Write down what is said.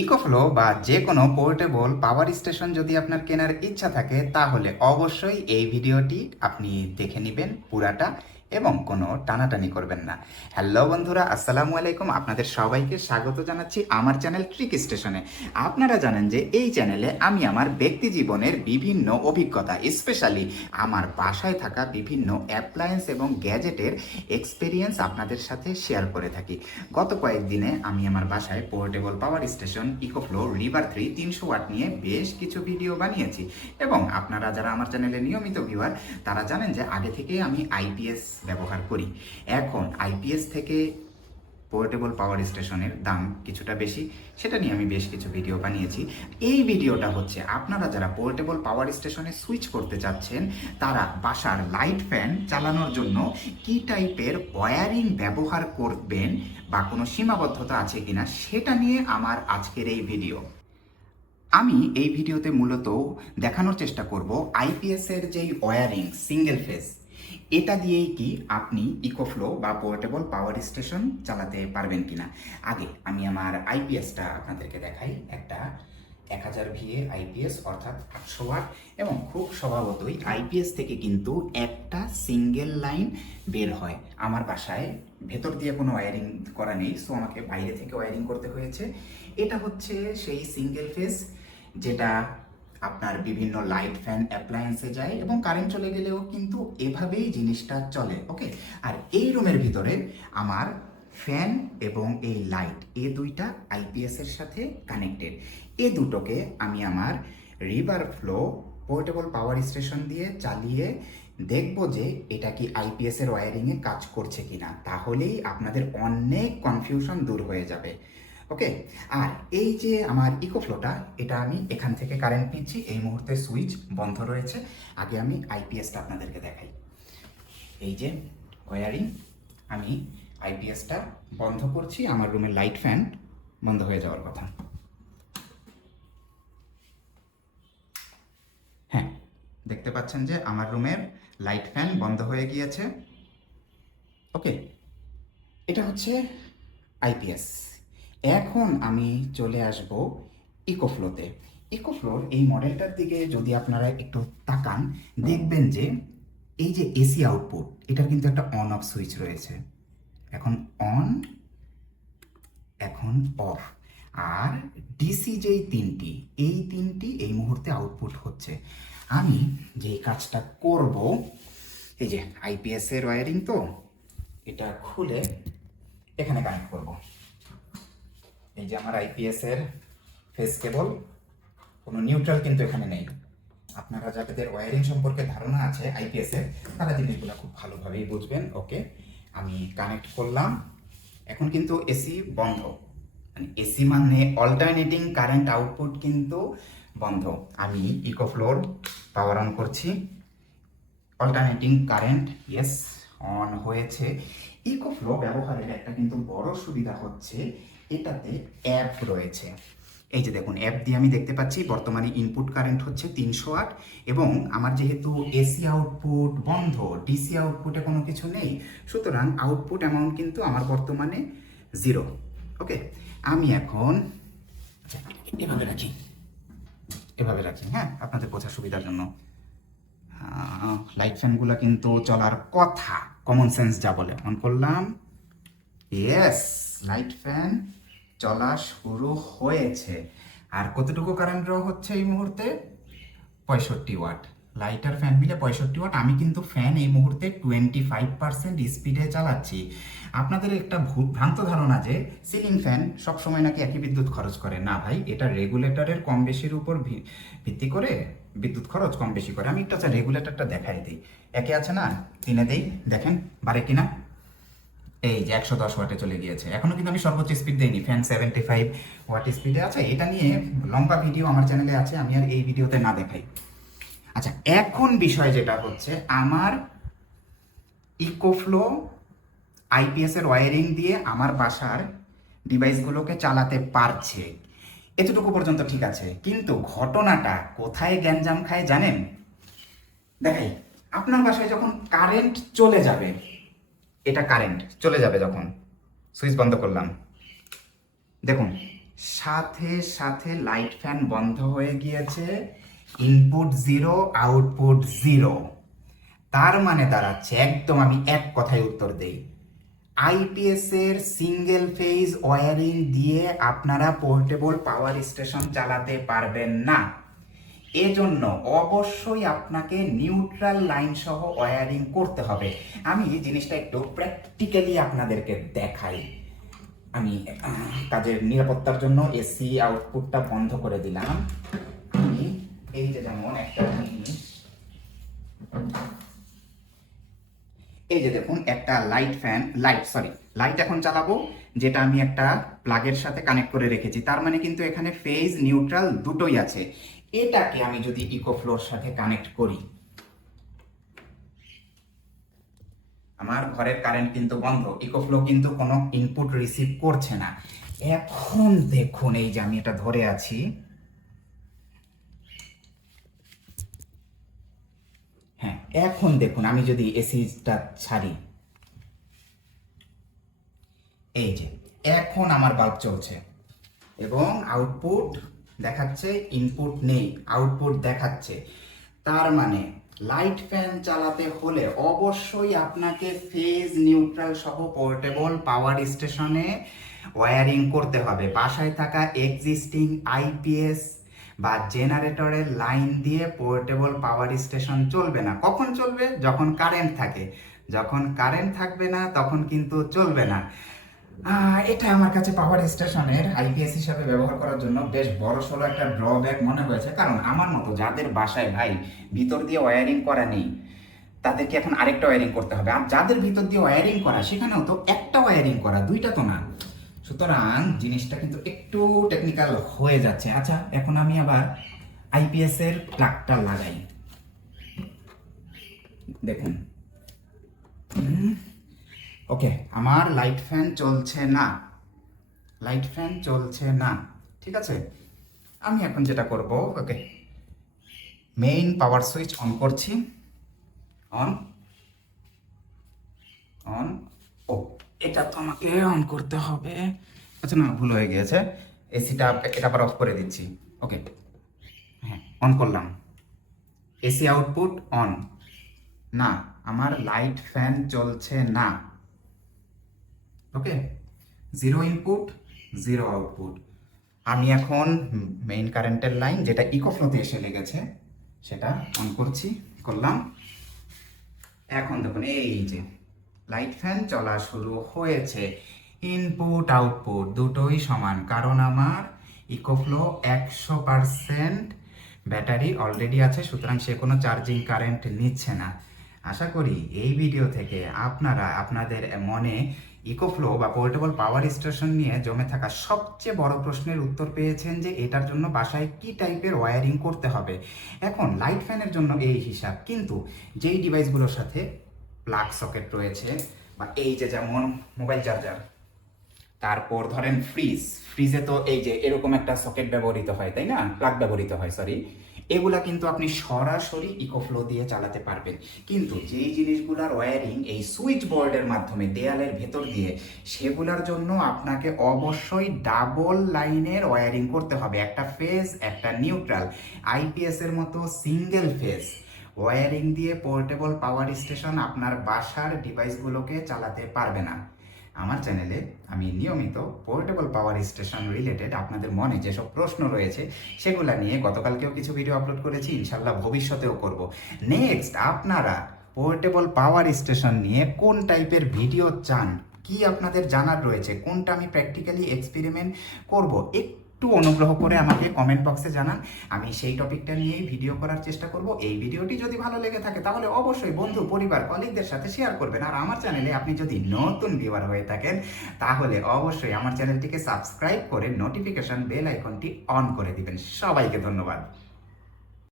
EcoFlow বা যে কোনো পোর্টেবল পাওয়ার স্টেশন যদি আপনার কেনার ইচ্ছা থাকে, তাহলে অবশ্যই এই ভিডিওটি আপনি দেখে নেবেন পুরাটা। এবং কোনো টানাটানি করবেন না। হ্যালো বন্ধুরা, আসসালামু আলাইকুম। আপনাদের সবাইকে স্বাগত জানাচ্ছি আমার চ্যানেল ট্রিক স্টেশনে আপনারা জানেন যে এই চ্যানেলে আমি আমার ব্যক্তি জীবনের বিভিন্ন অভিজ্ঞতা স্পেশালি আমার বাসায় থাকা বিভিন্ন অ্যাপ্লায়েন্স এবং গ্যাজেটের এক্সপিরিয়েন্স আপনাদের সাথে শেয়ার করে থাকি। গত কয়েকদিনে আমি আমার বাসায় portable power station EcoFlow River three তিনশো ওয়াট নিয়ে বেশ কিছু ভিডিও বানিয়েছি। এবং আপনারা যারা আমার চ্যানেলে নিয়মিত ভিউয়ার তারা জানেন যে আগে থেকে আমি আইপিএস ব্যবহার করি। এখন আইপিএস থেকে পোর্টেবল পাওয়ার স্টেশনের দাম কিছুটা বেশি, সেটা নিয়ে আমি বেশ কিছু ভিডিও বানিয়েছি। এই ভিডিওটা হচ্ছে, আপনারা যারা পোর্টেবল পাওয়ার স্টেশনে সুইচ করতে চাচ্ছেন, তারা বাসার লাইট ফ্যান চালানোর জন্য কি টাইপের ওয়ারিং ব্যবহার করবেন বা কোনো সীমাবদ্ধতা আছে কিনা, সেটা নিয়ে আমার আজকের এই ভিডিও আমি এই ভিডিওতে মূলত দেখানোর চেষ্টা করব আইপিএস এর যেই ওয়ারিং সিঙ্গেল ফেজ এটা দিয়েই কি আপনি ইকোফ্লো বা পোর্টেবল পাওয়ার স্টেশন চালাতে পারবেন কিনা? আগে আমি আমার আইপিএসটা আপনাদেরকে দেখাই। একটা এক হাজার ভিএ আইপিএস অর্থাৎ আটশো ওয়াট, এবং খুব স্বভাবতই আইপিএস থেকে কিন্তু একটা সিঙ্গেল লাইন বের হয়। আমার বাসায় ভেতর দিয়ে কোনো ওয়্যারিং করা নেই সো আমাকে বাইরে থেকে ওয়্যারিং করতে হয়েছে। এটা হচ্ছে সেই সিঙ্গেল ফেস যেটা আপনার বিভিন্ন লাইট ফ্যান অ্যাপ্লায়েন্সে যায় এবং কারেন্ট চলে গেলেও কিন্তু এভাবেই জিনিসটা চলে ওকে আর এই রুমের ভিতরে আমার ফ্যান এবং এই লাইট এ দুইটা আইপিএস এর সাথে কানেক্টেড এ দুটোকে আমি আমার River Flow portable power station দিয়ে চালিয়ে দেখব যে এটা কি আইপিএস এর ওয়্যারিংয়ে কাজ করছে কিনা। তাহলেই আপনাদের অনেক কনফিউশন দূর হয়ে যাবে। ওকে আর এই যে আমার ইকোফ্লোটা এটা আমি এখান থেকে কারেন্ট নিচ্ছি। এই মুহূর্তে সুইচ বন্ধ রয়েছে। আগে আমি আইপিএসটা আপনাদেরকে দেখাই। এই যে ওয়ারিং আমি আইপিএসটা বন্ধ করছি। আমার রুমের লাইট ফ্যান বন্ধ হয়ে যাওয়ার কথা। হ্যাঁ দেখতে পাচ্ছেন যে আমার রুমের লাইট ফ্যান বন্ধ হয়ে গিয়েছে। ওকে এটা হচ্ছে আইপিএস এখন আমি চলে আসব ইকোফ্লোতে ইকোফ্লোর এই মডেলটার দিকে যদি আপনারা একটু তাকান, দেখবেন যে এই যে এসি আউটপুট এটার কিন্তু একটা অন অফ সুইচ রয়েছে। এখন অন এখন অফ আর ডিসি যেই তিনটি, এই তিনটি এই মুহূর্তে আউটপুট হচ্ছে। আমি যে কাজটা করব, এই যে আইপিএস এর ওয়্যারিং তো, এটা খুলে এখানে কানেক্ট করব। এই যে আমার আইপিএস এর ফেস কেবল কোনো নিউট্রাল কিন্তু এখানে নেই। আপনারা যাদের ওয়ারিং সম্পর্কে ধারণা আছে আইপিএস এর, তারা জিনিসগুলো খুব ভালোভাবেই বুঝবেন ওকে আমি কানেক্ট করলাম। এখন কিন্তু এসি বন্ধ। মানে এসি মানে অল্টারনেটিং কারেন্ট আউটপুট কিন্তু বন্ধ। আমি ইকোফ্লোর পাওয়ার অন করছি। অল্টারনেটিং কারেন্ট ইয়েস অন হয়েছে। ইকো ইকোফ্লো ব্যবহারের একটা কিন্তু বড় সুবিধা হচ্ছে এটাতে অ্যাপ রয়েছে। এই যে দেখুন অ্যাপ দিয়ে আমি দেখতে পাচ্ছি বর্তমানে ইনপুট কারেন্ট হচ্ছে তিনশো আট এবং আমার যেহেতু এসি আউটপুট বন্ধ ডিসি আউটপুটে কোনো কিছু নেই সুতরাং আউটপুট অ্যামাউন্ট কিন্তু আমার বর্তমানে জিরো ওকে আমি এখন আচ্ছা, এভাবে রাখি। এভাবে রাখি হ্যাঁ আপনাদের বোঝার সুবিধার জন্য। লাইট ফ্যানগুলো কিন্তু চলার কথা কমন সেন্স যা বলে। অন করলাম। ইয়েস লাইট ফ্যান চলা শুরু হয়েছে। আর কতটুকু কারেন্ট ড্র হচ্ছে এই মুহূর্তে? পঁয়ষট্টি ওয়াট লাইট আর ফ্যান মিলে পঁয়ষট্টি ওয়াট আমি কিন্তু ফ্যান এই মুহূর্তে টোয়েন্টি ফাইভ পার্সেন্ট স্পিডে চালাচ্ছি। আপনাদের একটা ভ্রান্ত ধারণা যে সিলিং ফ্যান সবসময় নাকি একই বিদ্যুৎ খরচ করে। না ভাই, এটা রেগুলেটরের কম বেশির উপর ভিত্তি করে বিদ্যুৎ খরচ কম বেশি করে। আমি একটু রেগুলেটরটা দেখাই দিই। একে আছে না? তিনে দেই। দেখেন বারে কিনা? এই যে একশো দশ ওয়াটে চলে গিয়েছে। এখনও কিন্তু আমি সর্বোচ্চ স্পিড দেইনি। ফ্যান সেভেন্টি ফাইভ ওয়াট স্পিডে আছে। এটা নিয়ে লম্বা ভিডিও আমার চ্যানেলে আছে, আমি আর এই ভিডিওতে না দেখাই। আচ্ছা এখন বিষয় যেটা হচ্ছে, আমার ইকোফ্লো আইপিএস এর ওয়্যারিং দিয়ে আমার বাসার ডিভাইসগুলোকে চালাতে পারছে। এতটুকু পর্যন্ত ঠিক আছে। কিন্তু ঘটনাটা কোথায় গ্যাঞ্জাম খায় জানেন? দেখাই। আপনার বাসায় যখন কারেন্ট চলে যাবে এটা কারেন্ট চলে যাবে যখন। সুইচ বন্ধ করলাম। দেখুন, সাথে সাথে লাইট ফ্যান বন্ধ হয়ে গিয়েছে ইনপুট জিরো আউটপুট জিরো তার মানে দাঁড়াচ্ছে, একদম আমি এক কথায় উত্তর দেই। আইপিএস এর সিঙ্গেল ফেজ ওয়্যারিং দিয়ে আপনারা পোর্টেবল পাওয়ার স্টেশন চালাতে পারবেন না। এজন্য অবশ্যই আপনাকে নিউট্রাল লাইন সহ ওয়্যারিং করতে হবে। আমি জিনিসটা একটু প্র্যাকটিক্যালি আপনাদেরকে দেখাই। আমি কাজের নিরাপত্তার জন্য এসি আউটপুটটা বন্ধ করে দিলাম। আমি এই যে যেমন একটা এই যে দেখুন, একটা light fan light sorry light এখন চালাবো, যেটা আমি একটা প্লাগের সাথে কানেক্ট করে রেখেছি। তার মানে কিন্তু এখানে ফেজ নিউট্রাল দুটোই আছে। এটাকে আমি যদি ইকোফ্লোর সাথে কানেক্ট করি। আমার ঘরের কারেন্ট কিন্তু বন্ধ ইকোফ্লো কিন্তু কোনো ইনপুট রিসিভ করছে না। এখন দেখুন এই যে আমি এটা ধরে আছি। হ্যাঁ এখন দেখুন আমি যদি এসিটা ছাড়ি। এই যে, এখন আমার বাল্ব চলছে। এবং আউটপুট দেখাচ্ছে ইনপুট নেই আউটপুট দেখাচ্ছে। তার মানে লাইট ফ্যান চালাতে হলে অবশ্যই আপনাকে ফেজ নিউট্রাল সহ পোর্টেবল পাওয়ার স্টেশনে ওয়্যারিং করতে হবে। বাসায় থাকা এক্সিস্টিং আইপিএস বা জেনারেটরের লাইন দিয়ে পোর্টেবল পাওয়ার স্টেশন চলবে না। কখন চলবে? যখন কারেন্ট থাকে। যখন কারেন্ট থাকবে না, তখন কিন্তু চলবে না। এটা আমার কাছে পাওয়ার স্টেশনের আইপিএস হিসাবে ব্যবহার করার জন্য বেশ বড় সড়ো একটা ড্রব্যাক মনে হয়েছে। কারণ আমার মতো যাদের বাসায় ভাই ভিতর দিয়ে ওয়্যারিং করা নেই, তাদেরকে এখন আরেকটা ওয়্যারিং করতে হবে। আর যাদের ভিতর দিয়ে ওয়্যারিং করা, সেখানেও তো একটা ওয়্যারিং করা, দুইটা তো না। সুতরাং জিনিসটা কিন্তু একটু টেকনিক্যাল হয়ে যাচ্ছে। আচ্ছা এখন আমি আবার আইপিএস এর প্লাগটা লাগাই। দেখুন। ওকে আমার লাইট ফ্যান চলছে না। লাইট ফ্যান চলছে না। ঠিক আছে? আমি এখন যেটা করব okay main power switch on করছি। অন অন ও এটা তো আমাকে অন করতে হবে। আচ্ছা না, ভুল হয়ে গিয়েছে। এসিটা এটা আবার অফ করে দিচ্ছি। ওকে হ্যাঁ অন করলাম। এসি আউটপুট অন না, আমার লাইট ফ্যান চলছে না। Okay zero input zero output আমি এখন মেইন কারেন্টের লাইন যেটা ইকোফ্লোতে এসে লেগেছে, সেটা অন করছি, করলাম। এখন দেখুন, এই যে লাইট ফ্যান চলা শুরু হয়েছে। ইনপুট আউটপুট দুটোই সমান, কারণ আমার ইকোফ্লো একশো পারসেন্ট ব্যাটারি অলরেডি আছে, সুতরাং সে কোনো চার্জিং কারেন্ট নিচ্ছে না। আশা করি এই ভিডিও থেকে আপনারা, আপনাদের মনে ইকোফ্লো বা পোর্টেবল পাওয়ার স্টেশন নিয়ে জমে থাকা সবচেয়ে বড় প্রশ্নের উত্তর পেয়েছেন যে এটার জন্য বাসায় কি টাইপের ওয়্যারিং করতে হবে। এখন লাইট ফ্যানের জন্য এই হিসাব, কিন্তু যেই ডিভাইসগুলোর সাথে প্লাগ সকেট রয়েছে বা এই যে যেমন মোবাইল চার্জার তারপর ধরেন ফ্রিজ ফ্রিজে তো এই যে এরকম একটা সকেট ব্যবহৃত হয়, তাই না? প্লাগ ব্যবহৃত হয় সরি এগুলা কিন্তু আপনি সরাসরি ইকোফ্লো দিয়ে চালাতে পারবেন। কিন্তু যেই জিনিসগুলার ওয়্যারিং এই সুইচ বোর্ডের মাধ্যমে দেয়ালের ভেতর দিয়ে, সেগুলার জন্য আপনাকে অবশ্যই ডাবল লাইনের ওয়্যারিং করতে হবে। একটা ফেজ একটা নিউট্রাল আইপিএস এর মতো সিঙ্গেল ফেজ ওয়্যারিং দিয়ে পোর্টেবল পাওয়ার স্টেশন আপনার বাসার ডিভাইসগুলোকে চালাতে পারবে না। আমার চ্যানেলে আমি নিয়মিত পোর্টেবল পাওয়ার স্টেশন রিলেটেড আপনাদের মনে যেসব প্রশ্ন রয়েছে, সেগুলো নিয়ে গতকালকেও কিছু ভিডিও আপলোড করেছি ইনশাল্লাহ ভবিষ্যতেও করব। নেক্সট আপনারা পোর্টেবল পাওয়ার স্টেশন নিয়ে কোন টাইপের ভিডিও চান? কি আপনাদের জানার রয়েছে? কোনটা আমি প্র্যাকটিক্যালি এক্সপেরিমেন্ট করব? একটু অনুগ্রহ করে আমাকে কমেন্ট বক্সে জানান। আমি সেই টপিকটা নিয়েই ভিডিও করার চেষ্টা করব। এই ভিডিওটি যদি ভালো লেগে থাকে, তাহলে অবশ্যই বন্ধু, পরিবার কলিগদের সাথে শেয়ার করবেন। আর আমার চ্যানেলে আপনি যদি নতুন ভিউয়ার হয়ে থাকেন, তাহলে অবশ্যই আমার চ্যানেলটিকে সাবস্ক্রাইব করে নোটিফিকেশন বেল আইকনটি অন করে দিবেন। সবাইকে ধন্যবাদ।